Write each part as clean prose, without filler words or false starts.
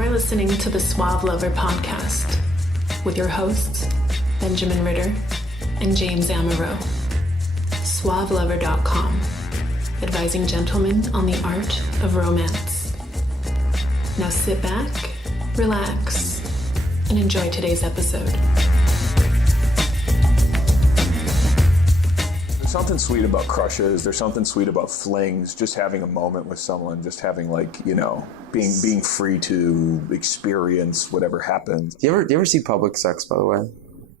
You're listening to the Suave Lover podcast with your hosts, Benjamin Ritter and James Amaro. SuaveLover.com, advising gentlemen on the art of romance. Now sit back, relax, and enjoy today's episode. There's something sweet about crushes. There's something sweet about flings. Just having a moment with someone. Just having, like, you know, being free to experience whatever happens. Do you ever see public sex, by the way?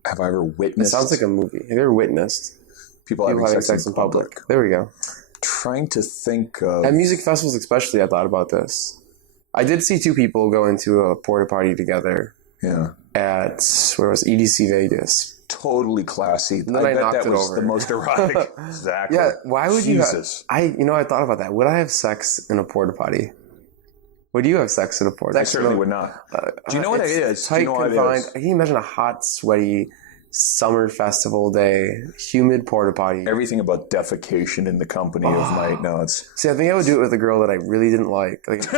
Have I ever witnessed? It sounds like a movie. Have you ever witnessed people having sex in public? There we go. Trying to think of... At music festivals especially, I thought about this. I did see two people go into a porta potty together. Yeah. At, where was it? EDC Vegas. Totally classy. And then I bet knocked that it was over. the most erotic. Exactly. Yeah, why would Jesus. you... I thought about that. Would I have sex in a porta potty? Would you have sex in a porta potty? I certainly would not. Do you know what it is? Tight, Do you know what confined. it is? Can you imagine a hot, sweaty summer festival day, humid porta potty? Everything about defecation in the company of my... No, it's... See, I think I would do it with a girl that I really didn't like. Like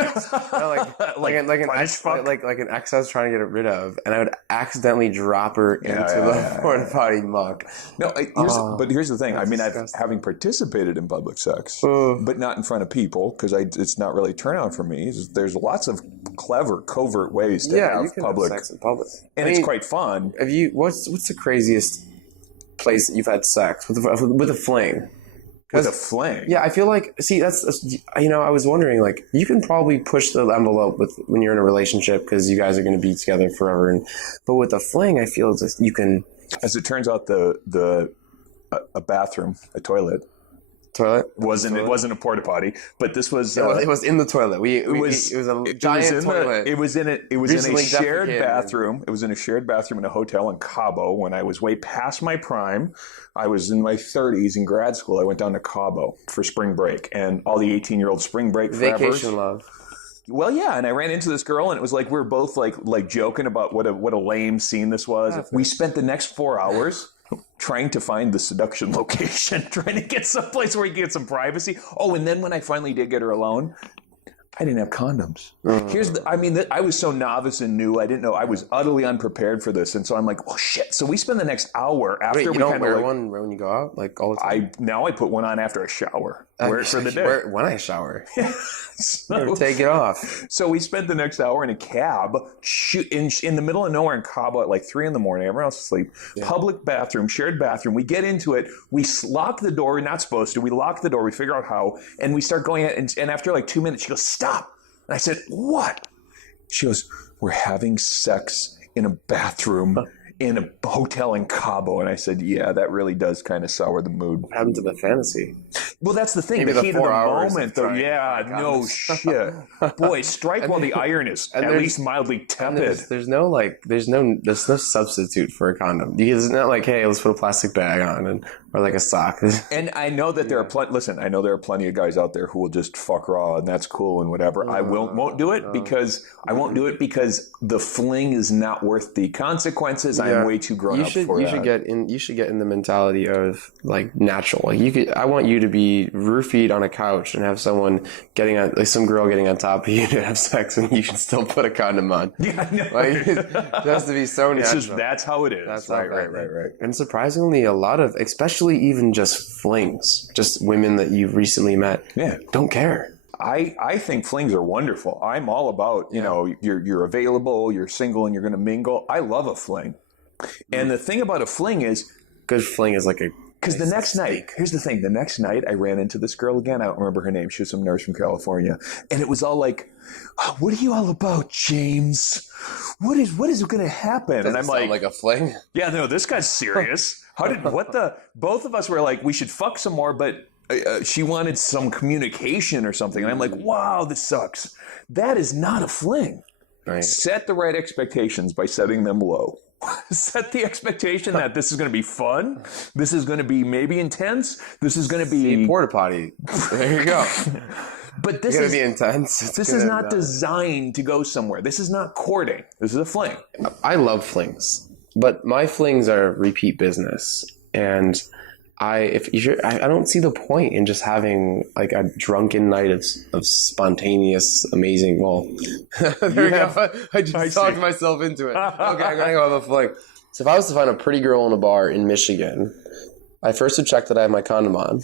an ex I was trying to get rid of, and I would accidentally drop her into the porta potty muck. No, but here's the thing. I mean, having participated in public sex, but not in front of people, because it's not really a turn on for me. There's lots of clever, covert ways to have public sex in public, and it's quite fun. Have you? What's the craziest place that you've had sex with a fling? With a fling? Yeah, I feel like, see, that's I was wondering, like, you can probably push the envelope when you're in a relationship because you guys are going to be together forever, but with a fling, I feel like you can. As it turns out, a bathroom, a toilet. It wasn't a porta potty, but this was. It was in the toilet. It was a giant toilet. It was in a shared bathroom. It was in a shared bathroom in a hotel in Cabo. When I was way past my prime, I was in my 30s in grad school. I went down to Cabo for spring break, and all the 18-year-old spring break vacation love. Well, yeah, and I ran into this girl, and it was like we were both like joking about what a lame scene this was. We spent the next 4 hours trying to find the seduction location, trying to get someplace where you can get some privacy. Oh, and then when I finally did get her alone, I didn't have condoms. I was so novice and new, I didn't know. I was utterly unprepared for this, and so I'm like, oh shit. So we spend the next hour after we don't wear one when you go out, like all the time. I put one on after I shower. Wear it for the day. When I shower. So, take it off. So we spent the next hour in a cab in the middle of nowhere in Cabo at like 3 a.m. Everyone else is asleep. Yeah. Public bathroom, shared bathroom. We get into it. We lock the door. We're not supposed to. We lock the door. We figure out how. And we start going out. And after like 2 minutes, she goes, stop. And I said, what? She goes, we're having sex in a bathroom in a hotel in Cabo. And I said, yeah, that really does kind of sour the mood. What happened to the fantasy? Well, that's the thing. Maybe the heat of the moment. Though, yeah, no shit. Boy, strike while the iron is at least mildly tepid. There's no substitute for a condom. It's not like, hey, let's put a plastic bag on or like a sock. And I know that there are I know there are plenty of guys out there who will just fuck raw, and that's cool and whatever. I won't do it because the fling is not worth the consequences. Yeah. I'm way too grown up for that. You should get in the mentality of like natural. Like I want you to be roofied on a couch and have someone some girl getting on top of you to have sex, and you can still put a condom on. Yeah, I know. Like, it has to be so natural. That's how it is. That's right. And surprisingly, a lot of, especially even just flings, just women that you've recently met, don't care. I think flings are wonderful. I'm all about, you're available, you're single, and you're going to mingle. I love a fling. And the thing about a fling is... Good fling is like a... Because the next night, here's the thing. The next night, I ran into this girl again. I don't remember her name. She was some nurse from California. And it was all like, oh, what are you all about, James? What is going to happen? Doesn't and I'm sound like a fling. Yeah, no, this guy's serious. Both of us were like, we should fuck some more, but she wanted some communication or something. And I'm like, wow, this sucks. That is not a fling. Right. Set the right expectations by setting them low. Set the expectation that this is going to be fun. This is going to be maybe intense. This is going to be porta potty. There you go. But this is going to be intense. This is not designed to go somewhere. This is not courting. This is a fling. I love flings, but my flings are repeat business, and I don't see the point in just having like a drunken night of spontaneous, amazing. Well, there we go. I just talked myself into it. Okay, I'm gonna go have a fling. So if I was to find a pretty girl in a bar in Michigan, I first would check that I have my condom on.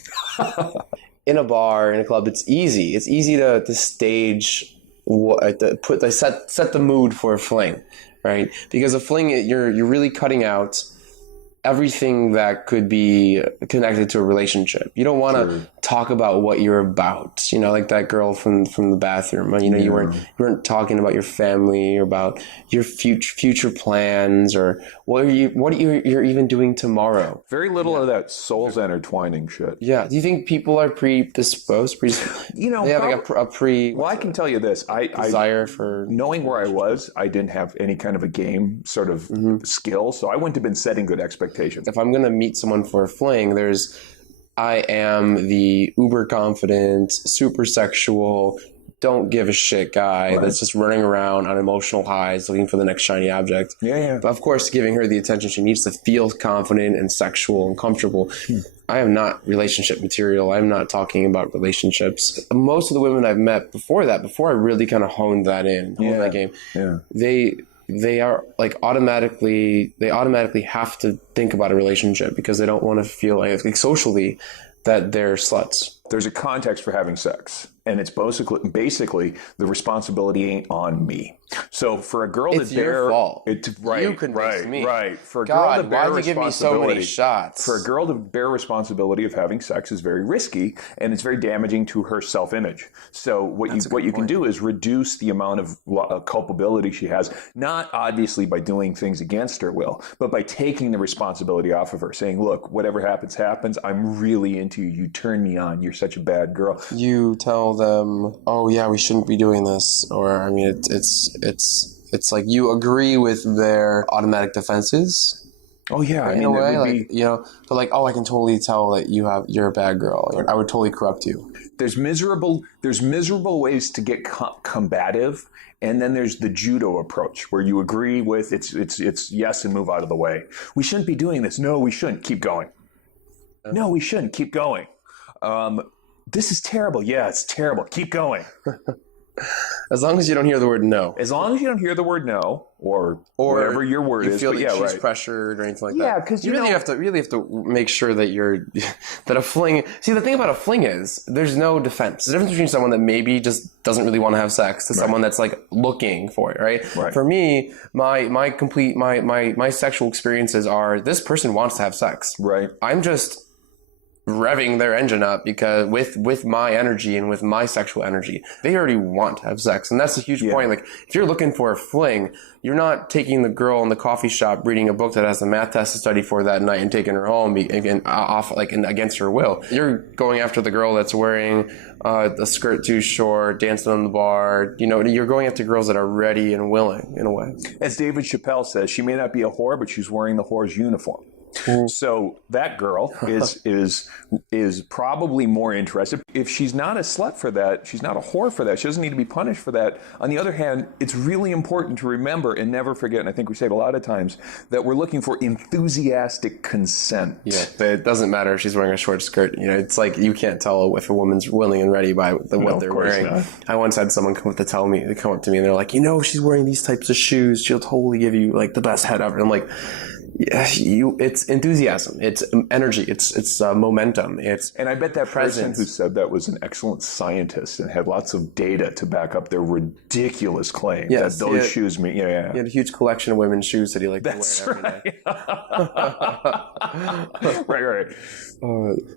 In a bar, in a club, it's easy. It's easy to stage set the mood for a fling, right? Because a fling, you're really cutting out everything that could be connected to a relationship. You don't want to talk about what you're about, like that girl from the bathroom. You weren't talking about your family or about your future plans or what you're even doing tomorrow. Very little of that souls intertwining shit. Yeah. Do you think people are predisposed? They have like a pre. Well, I can tell you this. Desire for knowing where I was. I didn't have any kind of a game sort of skill, so I wouldn't have been setting good expectations. If I'm gonna meet someone for a fling, I am the uber confident, super sexual, don't give a shit guy that's just running around on emotional highs looking for the next shiny object. Yeah. But of course, giving her the attention she needs to feel confident and sexual and comfortable. I am not relationship material. I'm not talking about relationships. Most of the women I've met before I really kind of honed that game, they are like automatically have to think about a relationship because they don't want to feel like socially that they're sluts. There's a context for having sex, and it's basically the responsibility ain't on me. So for a girl it's to bear, your fault. You convinced me. Right. For a God, girl to bear why'd you give me so many shots? For a girl to bear responsibility of having sex is very risky, and it's very damaging to her self-image. So what you can do is reduce the amount of culpability she has, not obviously by doing things against her will, but by taking the responsibility off of her, saying, "Look, whatever happens, I'm really into you. You turn me on. You're such a bad girl." You tell them, "Oh yeah, we shouldn't be doing this," or I mean, it's like you agree with their automatic defenses. Oh yeah, in a way, like but like, oh, I can totally tell that you're a bad girl. Like, I would totally corrupt you. There's miserable ways to get combative, and then there's the judo approach where you agree with it's yes and move out of the way. We shouldn't be doing this. No, we shouldn't. Keep going. No, we shouldn't. Keep going. This is terrible. Yeah, it's terrible. Keep going. As long as you don't hear the word no. As long as you don't hear the word no, or whatever your word is. You feel that she's pressured or anything like that. Yeah, because you really have to make sure that that a fling. See, the thing about a fling is there's no defense. There's a difference between someone that maybe just doesn't really want to have sex to someone that's like looking for it, right? For me, my sexual experiences are this person wants to have sex. Right. I'm just revving their engine up because with my energy and with my sexual energy, they already want to have sex. And that's a huge point. Like if you're looking for a fling, you're not taking the girl in the coffee shop reading a book that has a math test to study for that night and taking her home against her will. You're going after the girl that's wearing the skirt too short, dancing on the bar. You're going after girls that are ready and willing in a way. As David Chappelle says, she may not be a whore, but she's wearing the whore's uniform. So that girl is probably more interested. If she's not a slut for that, she's not a whore for that, she doesn't need to be punished for that. On the other hand, it's really important to remember and never forget, and I think we say it a lot of times, that we're looking for enthusiastic consent. Yeah, it doesn't matter if she's wearing a short skirt. It's like you can't tell if a woman's willing and ready by what they're wearing. Not. I once had someone come up to me, and they're like, if she's wearing these types of shoes, she'll totally give you like the best head ever. And I'm like, yeah, it's enthusiasm, it's energy, it's momentum, and I bet that person who said that was an excellent scientist and had lots of data to back up their ridiculous claim that those shoes mean. He had a huge collection of women's shoes that he liked to wear every day. Right.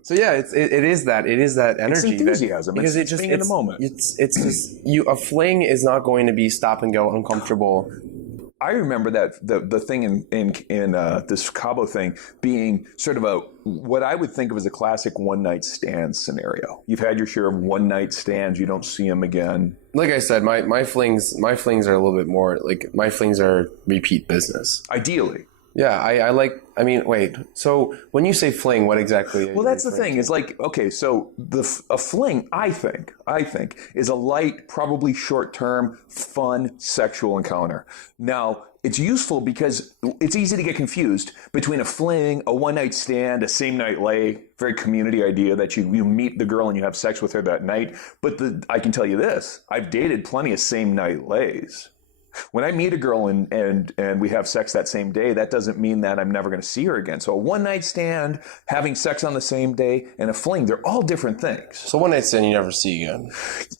So yeah, it is that energy, it's enthusiasm, because it's just being in the moment. It's just a fling is not going to be stop and go uncomfortable. I remember that the thing in this Cabo thing being sort of what I would think of as a classic one night stand scenario. You've had your share of one night stands, you don't see them again. Like I said, my flings are a little bit more like my flings are repeat business. Ideally. Yeah, I like. I mean, wait. So when you say fling, what exactly? Well, that's the thing. Is like, okay, so a fling, I think, is a light, probably short-term, fun sexual encounter. Now, it's useful because it's easy to get confused between a fling, a one-night stand, a same-night lay. Very community idea that you meet the girl and you have sex with her that night. But I can tell you this: I've dated plenty of same-night lays. When I meet a girl and we have sex that same day, that doesn't mean that I'm never going to see her again. So a one-night stand, having sex on the same day, and a fling, they're all different things. So one-night stand you never see again.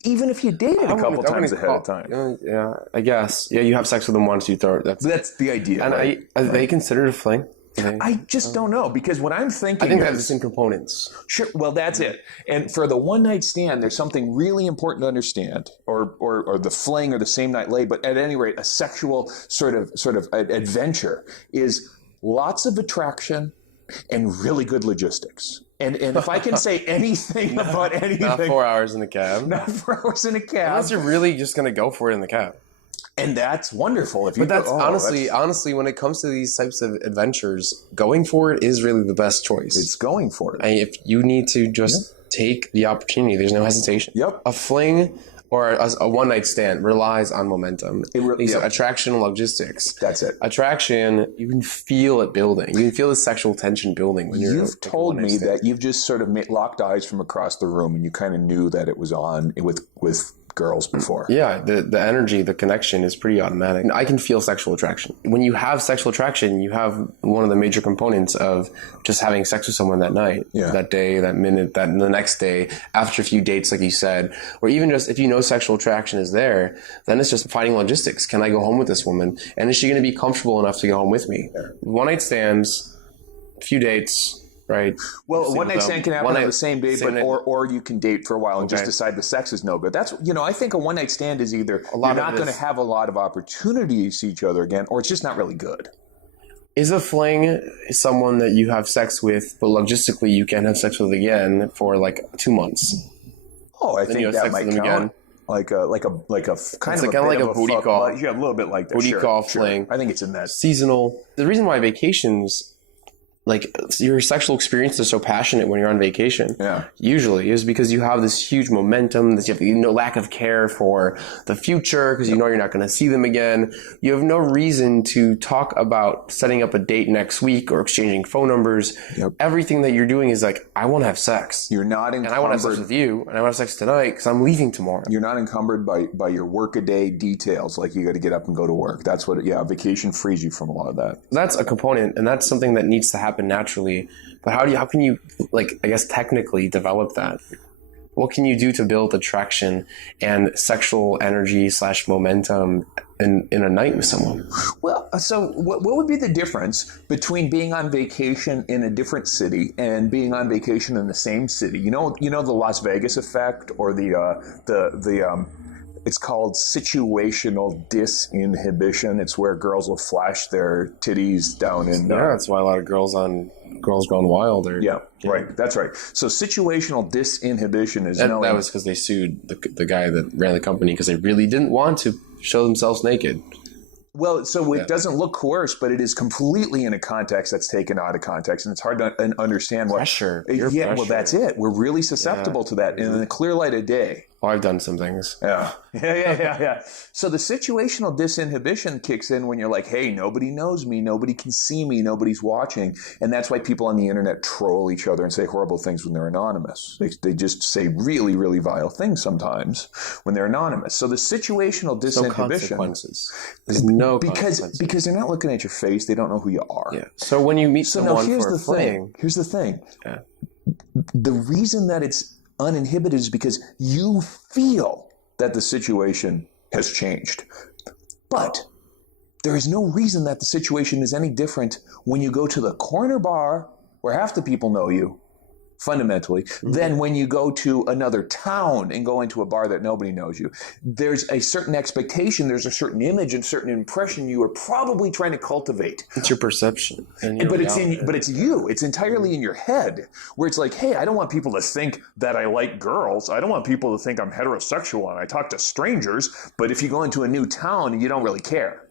Even if you dated a couple times ahead of time. Yeah, I guess. Yeah, you have sex with them once, you throw it. That's the idea. And right? are they considered a fling? I just don't know, because what I'm thinking I think they have the same components. Sure, well, that's it. And for the one-night stand, there's something really important to understand, or the fling or the same-night lay, but at any rate, a sexual sort of adventure is lots of attraction and really good logistics. And if I can say anything about anything... Not 4 hours in the cab. Not 4 hours in a cab. Unless you're really just going to go for it in the cab. And that's wonderful. But that's honestly, when it comes to these types of adventures, going for it is really the best choice. It's going for it. And if you need to just take the opportunity, there's no hesitation. Yep. A fling or a one-night stand relies on momentum. Attraction and logistics. That's it. Attraction, you can feel it building. You can feel the sexual tension building when you're... You've told me that you've just sort of locked eyes from across the room and you kind of knew that it was on with girls before. Yeah, the energy, the connection is pretty automatic. I can feel sexual attraction. When you have sexual attraction, you have one of the major components of just having sex with someone that night, that day, that minute, that the next day, after a few dates, like you said, or even just if you know sexual attraction is there, then it's just finding logistics. Can I go home with this woman? And is she going to be comfortable enough to go home with me? One night stands, a few dates, right? Well, a one-night stand can happen on the same day, or you can date for a while and just decide the sex is no good. That's, I think a one-night stand is either you're not going to have a lot of opportunity to see each other again, or it's just not really good. Is a fling someone that you have sex with, but logistically you can't have sex with again for like 2 months? Oh, I think that might count. Again. Like a kind of like a booty call. Yeah, a little bit like that. Booty call, fling. I think it's in that. Seasonal. The reason why vacations, like your sexual experience is so passionate when you're on vacation, usually is because you have this huge momentum, you have no lack of care for the future because you know you're not going to see them again. You have no reason to talk about setting up a date next week or exchanging phone numbers. Everything that you're doing is like, I want to have sex. You're not encumbered. And I want to have sex with you, and I want to have sex tonight because I'm leaving tomorrow. You're not encumbered by your work-a-day details, like you got to get up and go to work. That's what, vacation frees you from a lot of that. That's a component, and that's something that needs to happen naturally. But how can you, like, I guess technically develop that? What can you do to build attraction and sexual energy / momentum in a night with someone? Well, so what would be the difference between being on vacation in a different city and being on vacation in the same city? You know the Las Vegas effect, or the it's called situational disinhibition. It's where girls will flash their titties down in. That's why a lot of Girls Gone Wild are. Yeah, right. That's right. So situational disinhibition is that was because they sued the guy that ran the company because they really didn't want to show themselves naked. Well, so it doesn't look coerced, but it is completely in a context that's taken out of context, and it's hard to understand what pressure. Well, that's it. We're really susceptible to that in the clear light of day. Oh, I've done some things. Yeah. So the situational disinhibition kicks in when you're like, hey, nobody knows me, nobody can see me, nobody's watching. And that's why people on the internet troll each other and say horrible things when they're anonymous. They just say really, really vile things sometimes when they're anonymous. So the situational disinhibition. No consequences. There's no consequences. Because they're not looking at your face, they don't know who you are. Yeah. So when you meet someone for a fling. Here's the thing. Yeah. The reason that it's uninhibited is because you feel that the situation has changed. But there is no reason that the situation is any different when you go to the corner bar where half the people know you, fundamentally, than when you go to another town and go into a bar that nobody knows you. There's a certain expectation, there's a certain image and certain impression you are probably trying to cultivate. It's your perception. But it's you. It's entirely in your head, where it's like, hey, I don't want people to think that I like girls. I don't want people to think I'm heterosexual and I talk to strangers. But if you go into a new town, you don't really care.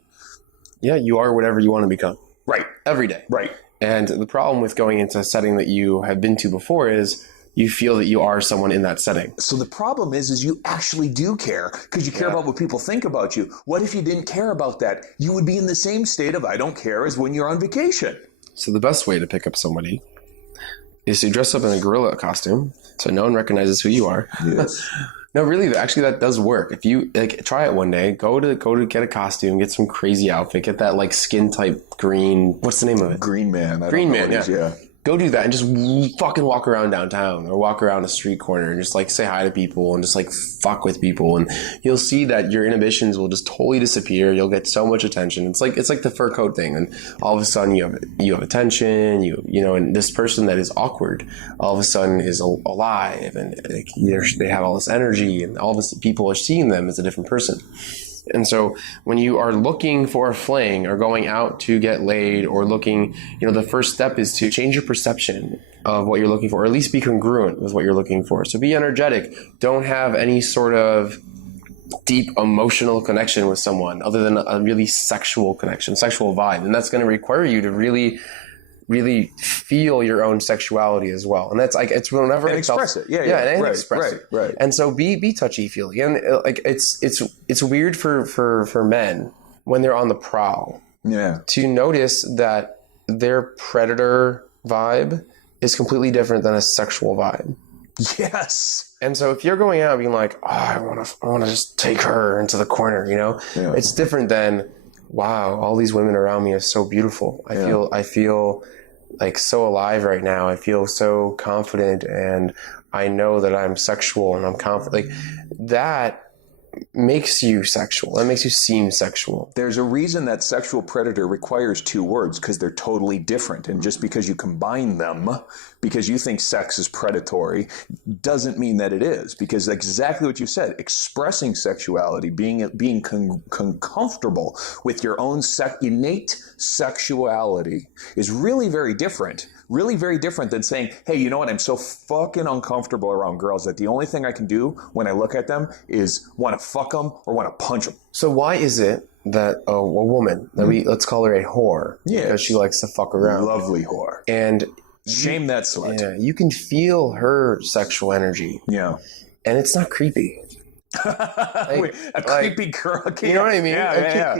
Yeah, you are whatever you want to become. Right. Every day. Right. And the problem with going into a setting that you have been to before is you feel that you are someone in that setting. So the problem is you actually do care because you care about what people think about you. What if you didn't care about that? You would be in the same state of I don't care as when you're on vacation. So the best way to pick up somebody is to dress up in a gorilla costume so no one recognizes who you are. Yes. No, really, actually, that does work. If you try it one day, go to get a costume, get some crazy outfit, get that like skin type green. What's the name of it? Green Man. Green Man. Yeah. Go do that and just fucking walk around downtown or walk around a street corner and just like say hi to people and just like fuck with people, and you'll see that your inhibitions will just totally disappear. You'll get so much attention. It's like the fur coat thing, and all of a sudden you have attention. You know, and this person that is awkward all of a sudden is alive, and like, they have all this energy, and all of this people are seeing them as a different person. And so when you are looking for a fling or going out to get laid or looking, the first step is to change your perception of what you're looking for, or at least be congruent with what you're looking for. So be energetic. Don't have any sort of deep emotional connection with someone other than a really sexual connection, sexual vibe. And that's going to require you to really feel your own sexuality as well. And that's like, it's whenever and express it. Yeah. And right, express it. Right. And so be touchy-feely. And like, it's weird for men when they're on the prowl. Yeah. To notice that their predator vibe is completely different than a sexual vibe. Yes. And so if you're going out being like, oh, I want to just take her into the corner, it's different than, wow, all these women around me are so beautiful. I feel like so alive right now. I feel so confident, and I know that I'm sexual and I'm confident. Like that makes you sexual. That makes you seem sexual. There's a reason that sexual predator requires two words, because they're totally different. And just because you combine them, because you think sex is predatory, doesn't mean that it is. Because exactly what you said, expressing sexuality, being comfortable with your own innate sexuality is really very different. Really very different than saying, hey, you know what? I'm so fucking uncomfortable around girls that the only thing I can do when I look at them is want to fuck them or want to punch them. So why is it that a woman, that let's call her a whore, because she likes to fuck around. Lovely whore. And shame that slut. Yeah, you can feel her sexual energy. Yeah. And it's not creepy. Wait, creepy girl. You know what I mean?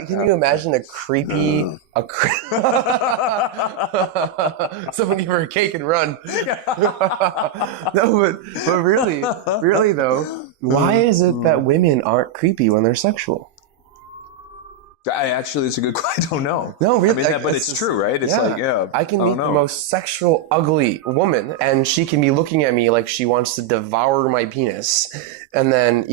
Can you imagine a creepy... Someone give her a cake and run. No, but really though, why is it that women aren't creepy when they're sexual? It's a good question. I don't know. No, really. But it's true, right? It's I can meet the most sexual, ugly woman, and she can be looking at me like she wants to devour my penis. And then,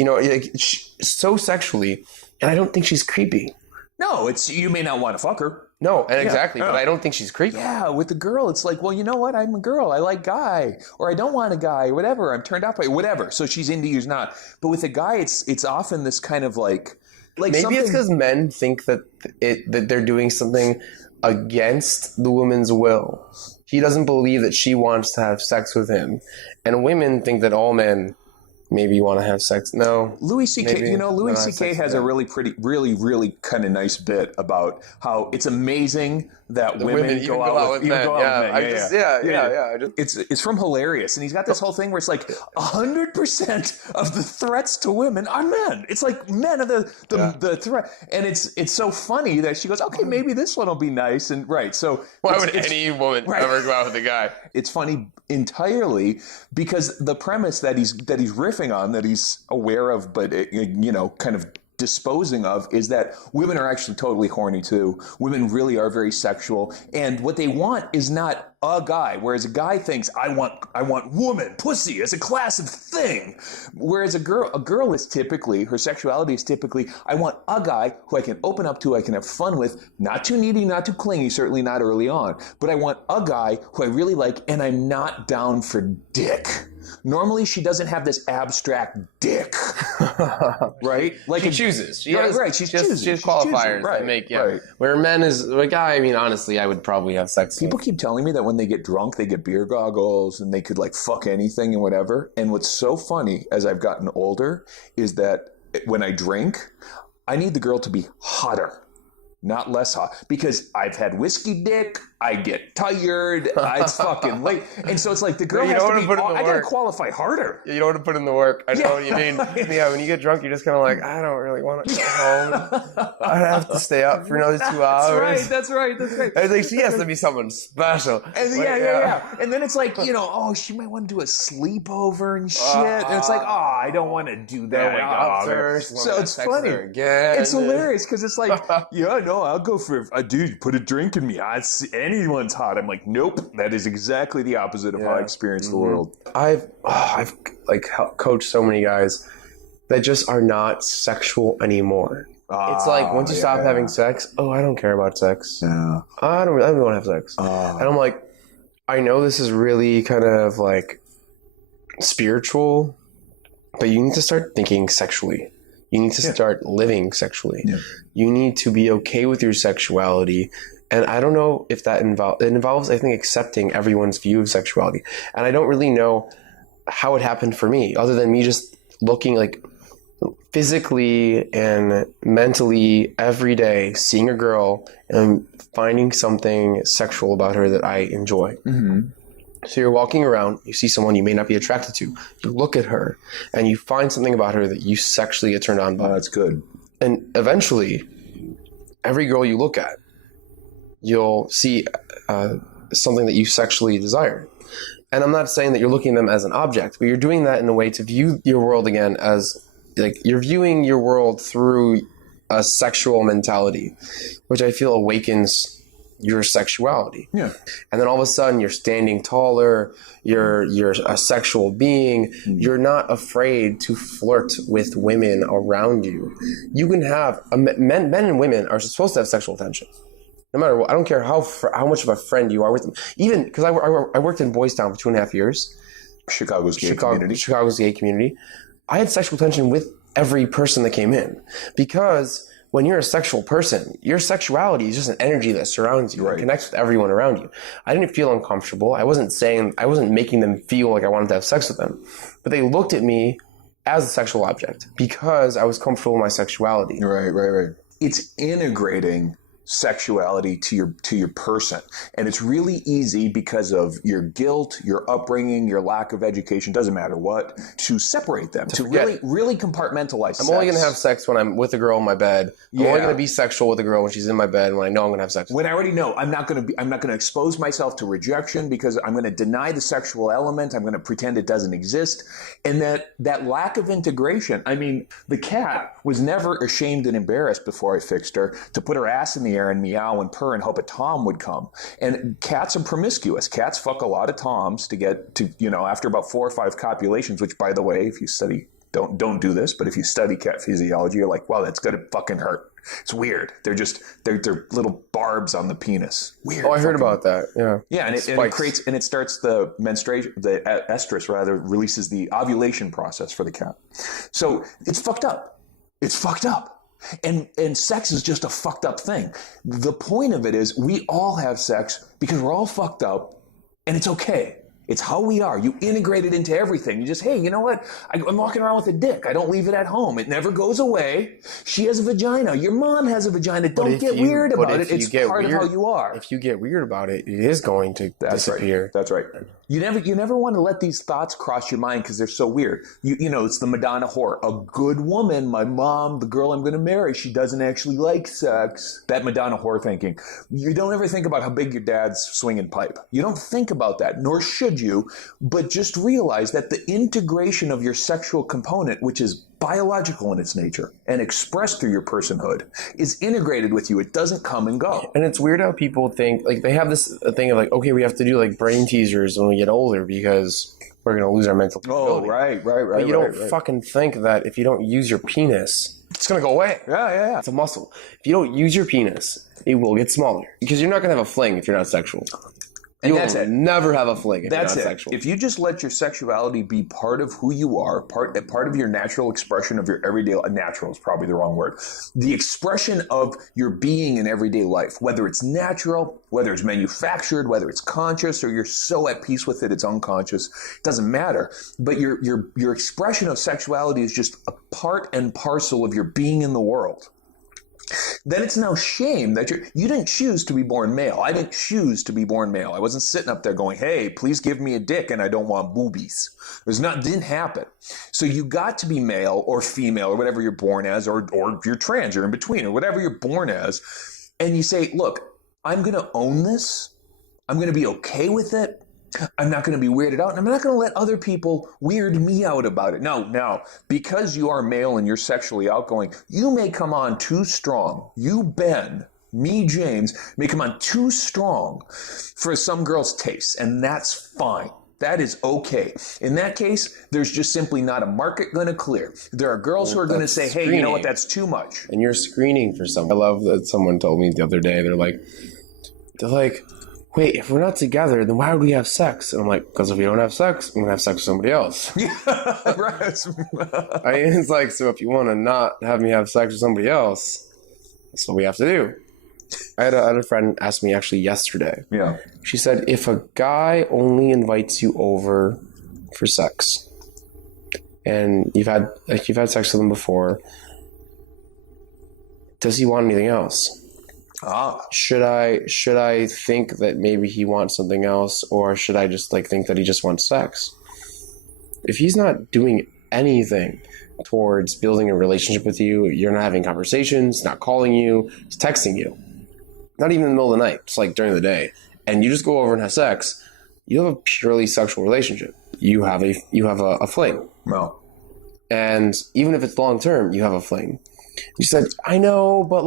so sexually, and I don't think she's creepy. No, you may not want to fuck her. No, and exactly, but I don't think she's creepy. Yeah, with the girl, it's like, well, you know what? I'm a girl. I like guy. Or I don't want a guy, or whatever. I'm turned off by whatever. So she's into you, not. But with a guy, it's often this kind of like maybe it's because men think that they're doing something against the woman's will. He doesn't believe that she wants to have sex with him, and women think that all men maybe want to have sex. No, Louis C.K. Louis C.K. has a really kind of nice bit about how it's amazing that women go out with men. It's from Hilarious, and he's got this whole thing where it's like 100% of the threats to women are men. It's like men are the threat, and it's so funny that she goes, okay, maybe this one will be nice, and right. So why would any woman ever go out with a guy? It's funny entirely because the premise that he's riffing on, that he's aware of, but kind of disposing of, is that women are actually totally horny too. Women really are very sexual, and what they want is not a guy, whereas a guy thinks I want woman, pussy as a class of thing, whereas a girl is typically, her sexuality is typically, I want a guy who I can open up to, I can have fun with, not too needy, not too clingy, certainly not early on, but I want a guy who I really like, and I'm not down for dick. Normally, she doesn't have this abstract dick, right? Like she chooses. She has qualifiers to make. Yeah. Right. Where men is a guy. I mean, honestly, I would probably have sex. People keep telling me that when they get drunk, they get beer goggles and they could like fuck anything and whatever. And what's so funny as I've gotten older is that when I drink, I need the girl to be hotter not less hot, because I've had whiskey dick. I get tired. It's fucking late, and so it's like the girl has to be. I gotta qualify harder. You don't want to put in the work. I know what you mean. Yeah, when you get drunk, you're just kind of like, I don't really want to go home. I have to stay up for another 2 hours. That's right. I was like, she has to be someone special. And yeah. And then it's like, she might want to do a sleepover and shit. And it's like, I don't want to do that. Wake up first. So it's funny. It's hilarious because it's like, I'll go for a dude. Put a drink in me. Anyone's hot. I'm like, nope. That is exactly the opposite of how I experience the world. I've like coached so many guys that just are not sexual anymore. It's like once you stop having sex, I don't care about sex. Yeah. I don't really want to have sex. And I'm like, I know this is really kind of like spiritual, but you need to start thinking sexually. You need to start living sexually. Yeah. You need to be okay with your sexuality. And I don't know if that involves, I think, accepting everyone's view of sexuality. And I don't really know how it happened for me, other than me just looking like physically and mentally every day, seeing a girl and finding something sexual about her that I enjoy. Mm-hmm. So you're walking around, you see someone you may not be attracted to, you look at her, and you find something about her that you sexually get turned on by. Oh, that's good. And eventually, every girl you look at, you'll see something that you sexually desire. And I'm not saying that you're looking at them as an object, but you're doing that in a way to view your world again as, like, you're viewing your world through a sexual mentality, which I feel awakens your sexuality. Yeah. And then all of a sudden you're standing taller, you're a sexual being, you're not afraid to flirt with women around you. You can have men and women are supposed to have sexual tension. No matter what, I don't care how much of a friend you are with them. Even because I worked in Boys Town for 2.5 years. Chicago's gay community. I had sexual tension with every person that came in, because when you're a sexual person, your sexuality is just an energy that surrounds you and connects with everyone around you. I didn't feel uncomfortable. I wasn't making them feel like I wanted to have sex with them, but they looked at me as a sexual object because I was comfortable in my sexuality. Right. It's integrating sexuality to your person, and it's really easy because of your guilt, your upbringing, your lack of education, doesn't matter what, to separate them, to really compartmentalize sex. I'm only going to have sex when I'm with a girl in my bed. I'm only going to be sexual with a girl when she's in my bed, when I know I'm going to have sex. When I already know I'm not going to expose myself to rejection, because I'm going to deny the sexual element. I'm going to pretend it doesn't exist. And that lack of integration. I mean, the cat was never ashamed and embarrassed before I fixed her to put her ass in the air and meow and purr and hope a tom would come. And cats are promiscuous. Cats fuck a lot of toms to get to, after about 4 or 5 copulations, which, by the way, if you study, don't do this, but if you study cat physiology, you're like, wow, that's gonna fucking hurt. It's weird. They're little barbs on the penis. Weird. Oh, I heard about that. Yeah. Yeah, and it creates, and it starts the menstruation, the estrus rather, releases the ovulation process for the cat. So it's fucked up. And sex is just a fucked up thing. The point of it is we all have sex because we're all fucked up, and it's okay. It's how we are. You integrate it into everything. You just, hey, you know what? I'm walking around with a dick. I don't leave it at home. It never goes away. She has a vagina. Your mom has a vagina. Don't get weird about it. It's part of how you are. If you get weird about it, it is going to disappear. Right. That's right. You never want to let these thoughts cross your mind because they're so weird. It's the Madonna whore. A good woman, my mom, the girl I'm going to marry, she doesn't actually like sex. That Madonna whore thinking. You don't ever think about how big your dad's swinging pipe. You don't think about that, nor should you, but just realize that the integration of your sexual component, which is biological in its nature and expressed through your personhood, is integrated with you. It doesn't come and go. And it's weird how people think, like, they have this thing of like, okay, we have to do like brain teasers when we get older because we're going to lose our mental capability. Oh, right. But you don't fucking think that if you don't use your penis, it's going to go away. Yeah. It's a muscle. If you don't use your penis, it will get smaller, because you're not going to have a fling if you're not sexual. And that's it. Never have a fling if you're not sexual. If you just let your sexuality be part of who you are, part of your natural expression of your everyday life. Natural is probably the wrong word. The expression of your being in everyday life, whether it's natural, whether it's manufactured, whether it's conscious, or you're so at peace with it, it's unconscious. It doesn't matter. But your expression of sexuality is just a part and parcel of your being in the world. then it's now shame that you didn't choose to be born male. I didn't choose to be born male. I wasn't sitting up there going, hey, please give me a dick and I don't want boobies. Didn't happen. So you got to be male or female or whatever you're born as, or you're trans, you're in between, or whatever you're born as. And you say, look, I'm going to own this. I'm going to be okay with it. I'm not going to be weirded out, and I'm not going to let other people weird me out about it. Now, because you are male and you're sexually outgoing, you may come on too strong. You, Ben, me, James, may come on too strong for some girls' tastes, and that's fine. That is okay. In that case, there's just simply not a market going to clear. There are girls who are going to say, hey, you know what, that's too much. And you're screening for someone. I love that someone told me the other day, they're like, wait, if we're not together, then why would we have sex? And I'm like, because if we don't have sex, I'm going to have sex with somebody else. Yeah, right. It's like, so if you want to not have me have sex with somebody else, that's what we have to do. I had a friend ask me actually yesterday. Yeah. She said, if a guy only invites you over for sex, and you've had sex with him before, does he want anything else? Should I think that maybe he wants something else, or should I just think that he just wants sex? If he's not doing anything towards building a relationship with you, you're not having conversations, not calling you, he's texting you, not even in the middle of the night, just during the day, and you just go over and have sex, you have a purely sexual relationship. You have a fling. No. And even if it's long term, you have a fling. You said, I know, but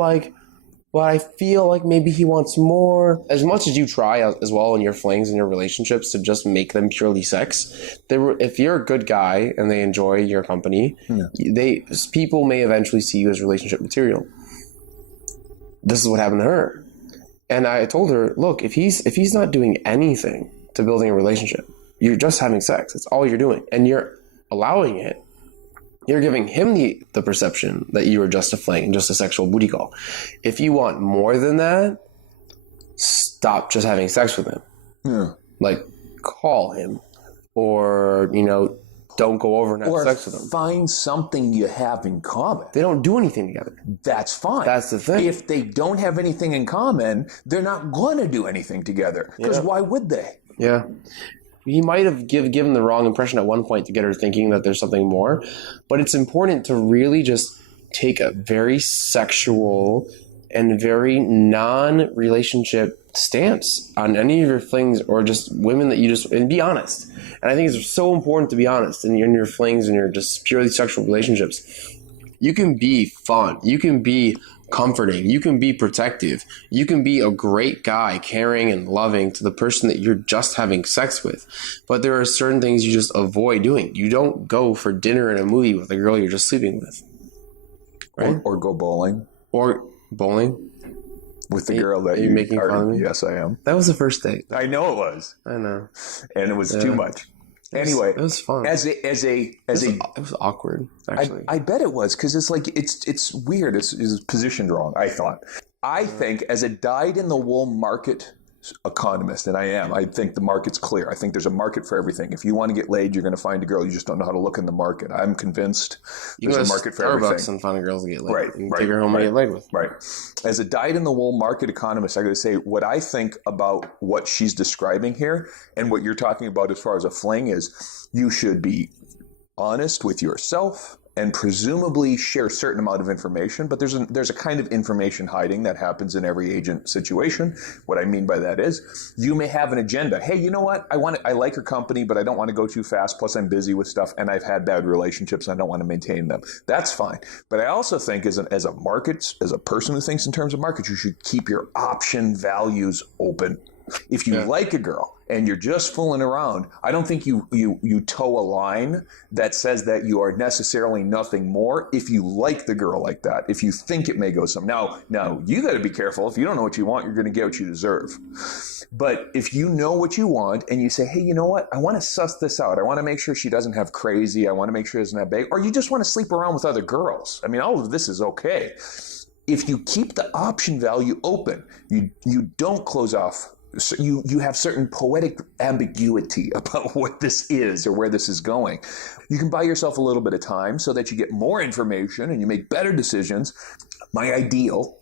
I feel like maybe he wants more. As much as you try as well in your flings and your relationships to just make them purely sex, if you're a good guy and they enjoy your company, people may eventually see you as relationship material. This is what happened to her. And I told her, look, if he's not doing anything to building a relationship, you're just having sex. That's all you're doing. And you're allowing it. You're giving him the perception that you are just a fling, just a sexual booty call. If you want more than that, stop just having sex with him. Yeah. Call him, or don't go over and have sex with him. Find something you have in common. They don't do anything together. That's fine. That's the thing. If they don't have anything in common, they're not going to do anything together. Because why would they? Yeah. He might have given the wrong impression at one point to get her thinking that there's something more. But it's important to really just take a very sexual and very non-relationship stance on any of your flings, or just women that and be honest. And I think it's so important to be honest in your flings and your just purely sexual relationships. You can be fun. You can be comforting. You can be protective. You can be a great guy, caring and loving to the person that you're just having sex with. But there are certain things you just avoid doing. You don't go for dinner and a movie with a girl you're just sleeping with. Right? Or go bowling. Or bowling. With the girl that are you making fun of me? Yes, I am. That was the first date. I know it was. I know. And it was too much. Anyway, it was fun. It was awkward, actually. I bet it was, because it's weird. It's positioned wrong, I thought. I think as a dyed-in-the-wool market economist, and I think the market's clear. I think there's a market for everything. If you want to get laid, you're going to find a girl. You just don't know how to look in the market. I'm convinced there's a market for everything. Starbucks and find a girl to get laid. Right. You can take her home and get laid with. Right. As a dyed-in-the-wool market economist, I got to say what I think about what she's describing here and what you're talking about as far as a fling is, you should be honest with yourself and presumably share a certain amount of information, but there's a kind of information hiding that happens in every agent situation. What I mean by that is, you may have an agenda. Hey, you know what? I like her company, but I don't want to go too fast. Plus, I'm busy with stuff, and I've had bad relationships, and I don't want to maintain them. That's fine. But I also think, as a person who thinks in terms of markets, you should keep your option values open. If you like a girl and you're just fooling around, I don't think you toe a line that says that you are necessarily nothing more if you like the girl like that, if you think it may go some. Now you got to be careful. If you don't know what you want, you're going to get what you deserve. But if you know what you want and you say, hey, you know what? I want to suss this out. I want to make sure she doesn't have crazy. I want to make sure she doesn't have big. Or you just want to sleep around with other girls. I mean, all of this is okay. If you keep the option value open, you don't close off. So you have certain poetic ambiguity about what this is or where this is going. You can buy yourself a little bit of time so that you get more information and you make better decisions. My ideal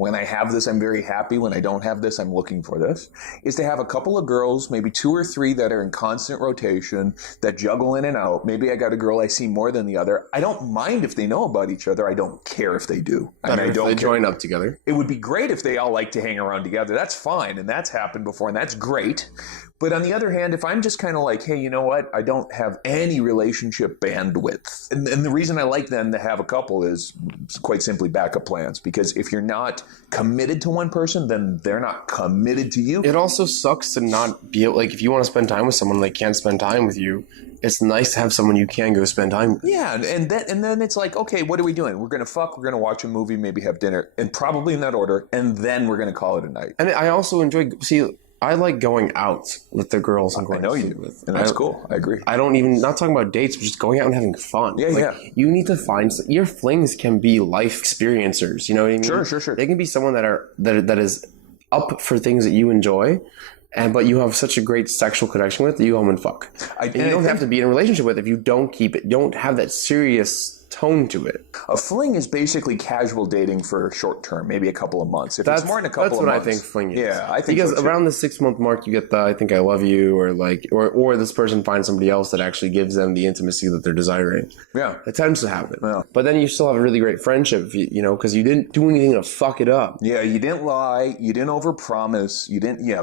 when I have this, I'm very happy. When I don't have this, I'm looking for this, is to have a couple of girls, maybe 2 or 3 that are in constant rotation, that juggle in and out. Maybe I got a girl I see more than the other. I don't mind if they know about each other. I don't care if they do. And I don't they join up together. It would be great if they all like to hang around together. That's fine. And that's happened before. And that's great. But on the other hand, if I'm just kind of like, hey, you know what? I don't have any relationship bandwidth. And the reason I like then to have a couple is quite simply backup plans. Because if you're not committed to one person, then they're not committed to you. It also sucks to not be able, like, if you want to spend time with someone and they can't spend time with you, it's nice to have someone you can go spend time with. Yeah, and then it's like, okay, what are we doing? We're going to fuck, we're going to watch a movie, maybe have dinner, and probably in that order, and then we're going to call it a night. And I also enjoy, I like going out with the girls I'm going I know to you sleep with. And that's cool. I agree. I don't even, not talking about dates, but just going out and having fun. Yeah, like, yeah. You need to find, your flings can be life experiencers. You know what I mean? Sure. They can be someone that is up for things that you enjoy, but you have such a great sexual connection with that you home and fuck. And you don't have to be in a relationship with if you don't have that serious tone to it. A fling is basically casual dating for short term, maybe a couple of months. If it's more than a couple of months. That's what I think fling is. Yeah, I think because so too. Around the 6-month mark, you get the I think I love you, or this person finds somebody else that actually gives them the intimacy that they're desiring. Yeah, it tends to happen. Yeah. But then you still have a really great friendship, because you didn't do anything to fuck it up. Yeah, you didn't lie, you didn't overpromise,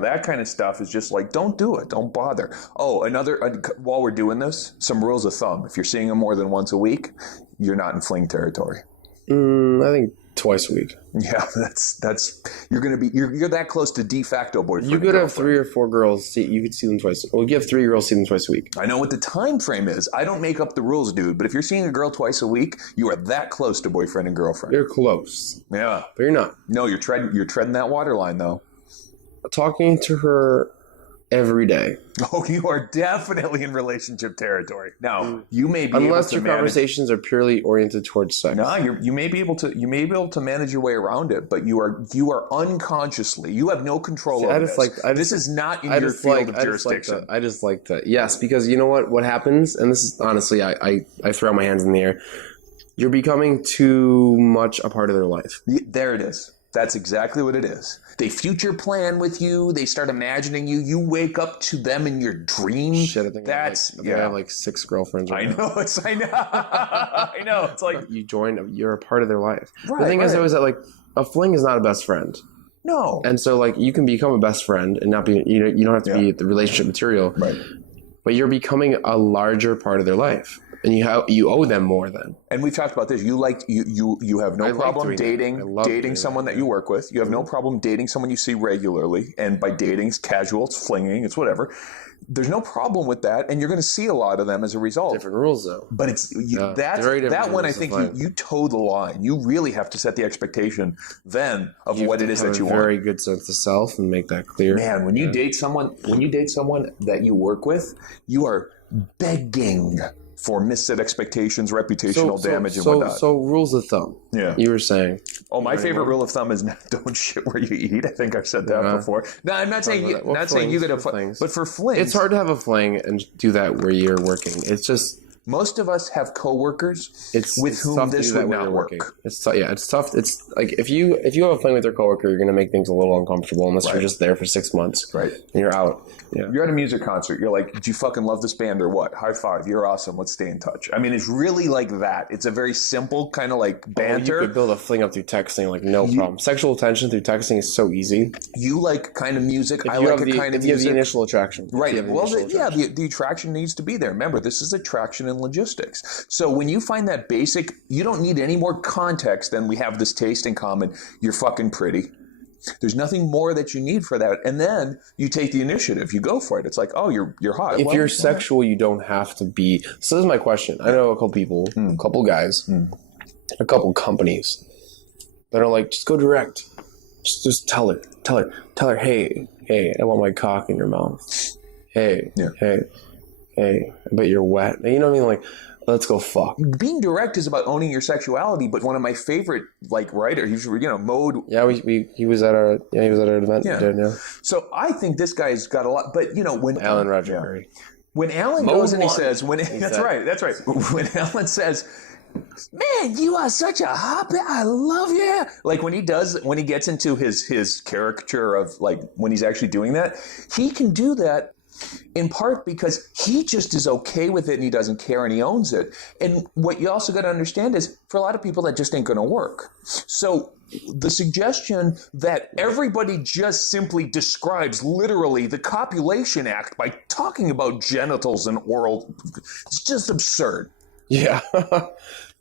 that kind of stuff is just like, don't do it, don't bother. Oh, while we're doing this, some rules of thumb. If you're seeing them more than once a week, you're not in fling territory. I think twice a week. Yeah, that's you're that close to de facto boyfriend. You could have 3 or 4 girls. You could see them twice. Well, you have 3 girls see them twice a week. I know what the time frame is. I don't make up the rules, dude. But if you're seeing a girl twice a week, you are that close to boyfriend and girlfriend. You're close. Yeah, but you're not. No, you're treading that water line though. Talking to her every day. Oh, you are definitely in relationship territory. Now, you may be unless able to your conversations are purely oriented towards sex. No, you may be able to manage your way around it, but you are unconsciously. You have no control over this. This is not in your field of jurisdiction. I just like that. Yes, because you know what happens, and this is honestly, I throw my hands in the air. You're becoming too much a part of their life. There it is. That's exactly what it is. They future plan with you. They start imagining you. You wake up to them in your dream. Shit, I think I have like 6 girlfriends. I know. I know. It's like you're a part of their life. Right, the thing is, though, is that like a fling is not a best friend. No. And so like you can become a best friend and not be. You don't have to be the relationship material. Right. But you're becoming a larger part of their life. And you owe them more then. And we've talked about this. You have no problem dating someone that you work with. You have no problem dating someone you see regularly. And by dating, it's casual, it's flinging, it's whatever. There's no problem with that, and you're going to see a lot of them as a result. Different rules, though. But that one. I think you toe the line. You really have to set the expectation then of what it is that you want. Very good sense of self and make that clear. Man, when you date someone that you work with, you are begging for misset expectations, reputational damage, and whatnot. So rules of thumb. Yeah. You were saying. Oh, my favorite rule of thumb is don't shit where you eat. I think I've said that before. No, I'm not saying you got to. But for flings, it's hard to have a fling and do that where you're working. It's just. Most of us have coworkers with whom this would not work. It's tough. It's like if you have a fling with your coworker, you're going to make things a little uncomfortable unless you're just there for 6 months. Right. And you're out. Yeah. You're at a music concert. You're like, do you fucking love this band or what? High five. You're awesome. Let's stay in touch. I mean, it's really like that. It's a very simple kind of like banter. You could build a fling up through texting, like no problem. Sexual attention through texting is so easy. You like kind of music. I like a kind of music. You have the initial attraction. Right. Well, the attraction needs to be there. Remember, this is attraction and logistics. So when you find that basic, you don't need any more context than we have this taste in common. You're fucking pretty. There's nothing more that you need for that. And then you take the initiative. You go for it. It's like, oh, you're hot. If you're sexual, you don't have to be. So this is my question. I know a couple people, a couple guys, a couple companies that are like, just go direct. Just tell her, hey, I want my cock in your mouth. Hey, I bet you're wet. You know what I mean? Like, let's go fuck. Being direct is about owning your sexuality, but one of my favorite writers, Mode. Yeah, he was at our event. Yeah. So I think this guy's got a lot. But when Alan Rodgers. When Alan goes and he says, that's right. When Alan says, man, you are such a hot bitch. I love you. Like when he gets into his caricature of like when he's actually doing that, he can do that in part because he just is okay with it and he doesn't care and he owns it. And what you also got to understand is for a lot of people that just ain't going to work. So the suggestion that everybody just simply describes literally the copulation act by talking about genitals and oral, it's just absurd. Yeah.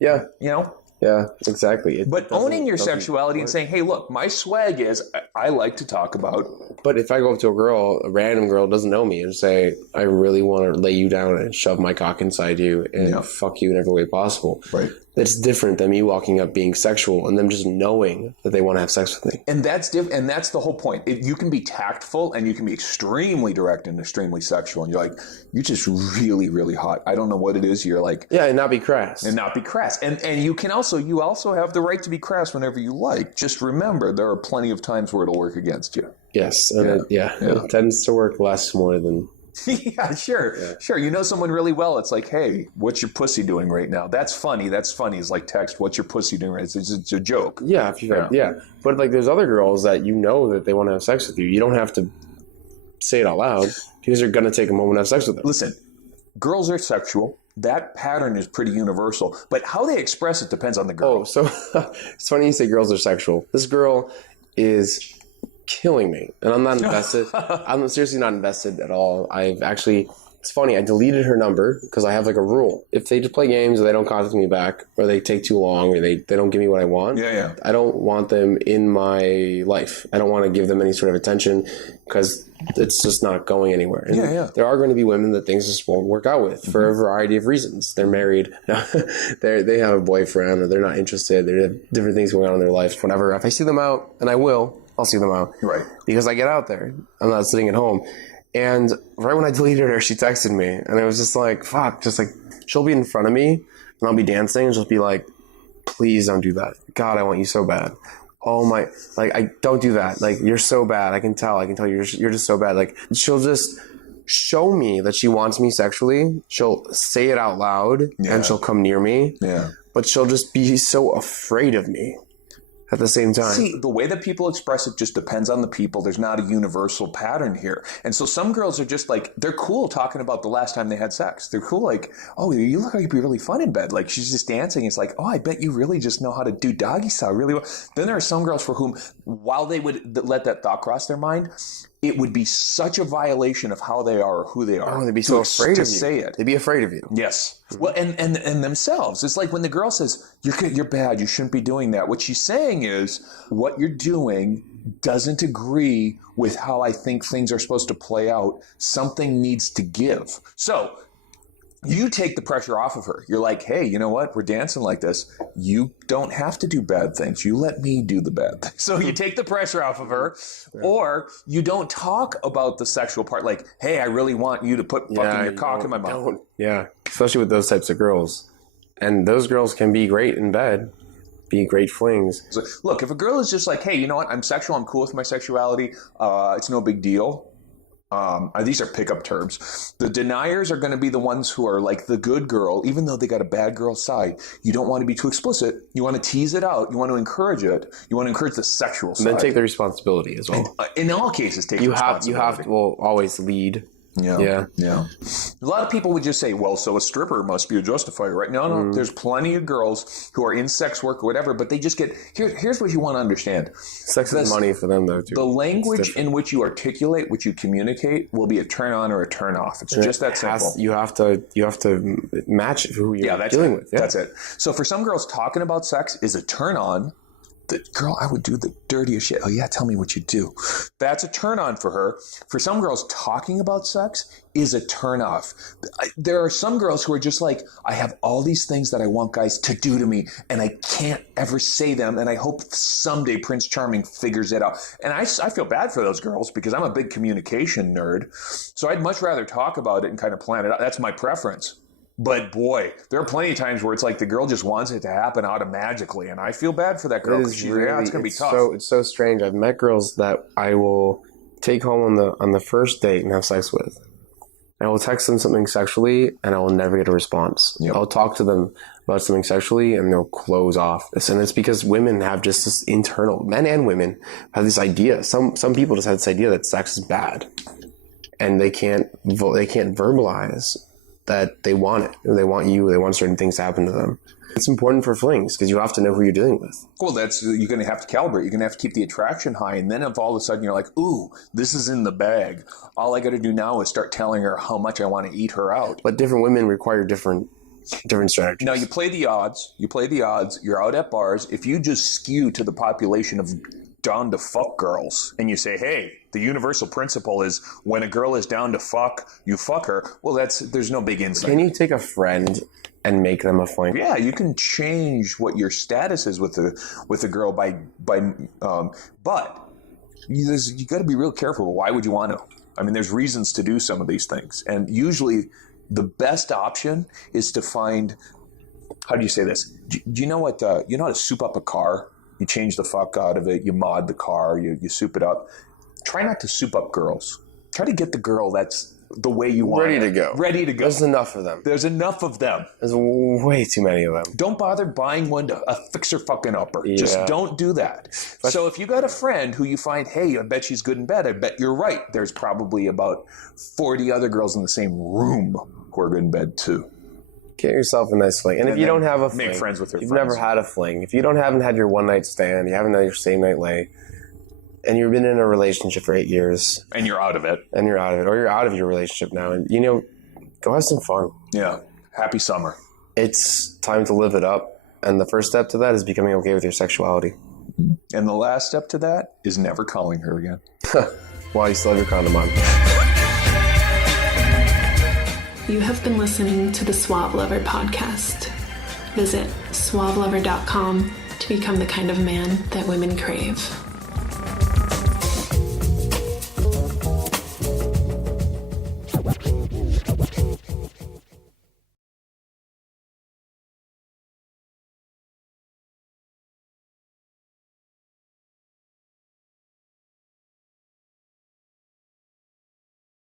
Yeah. You know? Yeah, exactly. But owning your sexuality and saying, hey, look, my swag is I like to talk about. But if I go up to a random girl who doesn't know me and say, I really want to lay you down and shove my cock inside you and fuck you in every way possible. Right. That's different than me walking up being sexual and them just knowing that they want to have sex with me. And that's and that's the whole point. You can be tactful and you can be extremely direct and extremely sexual. And you're like, you're just really, really hot. I don't know what it is. You're like... Yeah, and not be crass. And not be crass. And you can you also have the right to be crass whenever you like. Just remember, there are plenty of times where it'll work against you. Yes. And it tends to work less more than... Yeah, sure. You know someone really well. It's like, hey, what's your pussy doing right now? That's funny. It's like text, what's your pussy doing right now? It's a joke. Yeah, But like there's other girls that you know that they want to have sex with you. You don't have to say it out loud because you're going to take a moment to have sex with them. Listen, girls are sexual. That pattern is pretty universal. But how they express it depends on the girl. Oh, so it's funny you say girls are sexual. This girl is... killing me, and I'm not invested. I'm seriously not invested at all. It's funny, I deleted her number because I have like a rule. If they just play games or they don't contact me back or they take too long or they don't give me what I want, I don't want them in my life. I don't want to give them any sort of attention because it's just not going anywhere. And there are going to be women that things just won't work out with for a variety of reasons. They're married, they have a boyfriend, or they're not interested. They have different things going on in their life. Whatever. If I see them out, and I will, I'll see them out. Right. Because I get out there. I'm not sitting at home. And right when I deleted her, she texted me. And it was just like, fuck. Just like, she'll be in front of me and I'll be dancing. And she'll be like, please don't do that. God, I want you so bad. Oh my, like, I don't do that. Like, you're so bad. I can tell you're just so bad. Like, she'll just show me that she wants me sexually. She'll say it out loud and she'll come near me. Yeah. But she'll just be so afraid of me. At the same time. See, the way that people express it just depends on the people. There's not a universal pattern here. And so some girls are just like, they're cool talking about the last time they had sex. They're cool like, oh, you look like you'd be really fun in bed. Like she's just dancing. It's like, oh, I bet you really just know how to do doggy style really well. Then there are some girls for whom, while they would let that thought cross their mind, it would be such a violation of how they are or who they are. Oh, they'd be so afraid of you. Say it. They'd be afraid of you. Yes. Well, and themselves. It's like when the girl says, you're bad, you shouldn't be doing that. What she's saying is, what you're doing doesn't agree with how I think things are supposed to play out. Something needs to give. So you take the pressure off of her. You're like, hey, you know what? We're dancing like this. You don't have to do bad things. You let me do the bad things. So you take the pressure off of her, or you don't talk about the sexual part. Like, hey, I really want you to put fucking your cock in my mouth. Yeah, especially with those types of girls. And those girls can be great in bed, be great flings. So, look, if a girl is just like, hey, you know what? I'm sexual. I'm cool with my sexuality. It's no big deal. These are pickup terms. The deniers are going to be the ones who are like the good girl, even though they got a bad girl side. You don't want to be too explicit. You want to tease it out. You want to encourage it. You want to encourage the sexual side. And then take the responsibility as well. In all cases, take responsibility. You have to always lead. Yeah. A lot of people would just say, well, so a stripper must be a justifier, right? No. There's plenty of girls who are in sex work or whatever, but they just get... Here's what you want to understand. Sex is money for them, though, too. The language in which you articulate, which you communicate, will be a turn on or a turn off. It's just that simple. You have to match who you're dealing with. Yeah. That's it. So for some girls, talking about sex is a turn on. Girl, I would do the dirtiest shit. Oh, yeah, tell me what you do. That's a turn on for her. For some girls, talking about sex is a turn off. There are some girls who are just like, I have all these things that I want guys to do to me, and I can't ever say them, and I hope someday Prince Charming figures it out. And I feel bad for those girls because I'm a big communication nerd. So I'd much rather talk about it and kind of plan it out. That's my preference. But boy, there are plenty of times where it's like the girl just wants it to happen automatically, and I feel bad for that girl. It's going to be tough. It's so strange. I've met girls that I will take home on the first date and have sex with, I will text them something sexually and I will never get a response. Yep. I'll talk to them about something sexually and they'll close off. And it's because women have just this internal, men and women have this idea. Some people just have this idea that sex is bad and they can't verbalize that they want it. Or they want you, or they want certain things to happen to them. It's important for flings because you have to know who you're dealing with. Well, you're going to have to calibrate. You're going to have to keep the attraction high. And then if all of a sudden you're like, ooh, this is in the bag, all I got to do now is start telling her how much I want to eat her out. But different women require different strategies. Now, you play the odds. You're out at bars. If you just skew to the population of down to fuck girls and you say, hey, the universal principle is when a girl is down to fuck, you fuck her. Well, there's no big insight. Can you take a friend and make them a fling? Yeah, you can change what your status is with the girl but you got to be real careful. Why would you want to? I mean, there's reasons to do some of these things, and usually the best option is to find. How do you say this? Do you know what? You know how to soup up a car? You change the fuck out of it. You mod the car. You soup it up. Try not to soup up girls. Try to get the girl that's the way you want Ready it. to go. Ready to go. There's enough of them. There's enough of them. There's way too many of them. Don't bother buying one to a fixer fucking upper. Yeah. Just don't do that. So if you got a friend who you find, hey, I bet she's good in bed, I bet you're right. There's probably about 40 other girls in the same room who are good in bed too. Get yourself a nice fling. And if you don't have a fling, make friends with her you've friends. never had a fling, if you haven't had your one night stand, you haven't had your same night lay, and you've been in a relationship for 8 years. And you're out of it. Or you're out of your relationship now. And, go have some fun. Yeah. Happy summer. It's time to live it up. And the first step to that is becoming okay with your sexuality. And the last step to that is never calling her again. While you still have your condom on. You have been listening to the Suave Lover podcast. Visit suavelover.com to become the kind of man that women crave.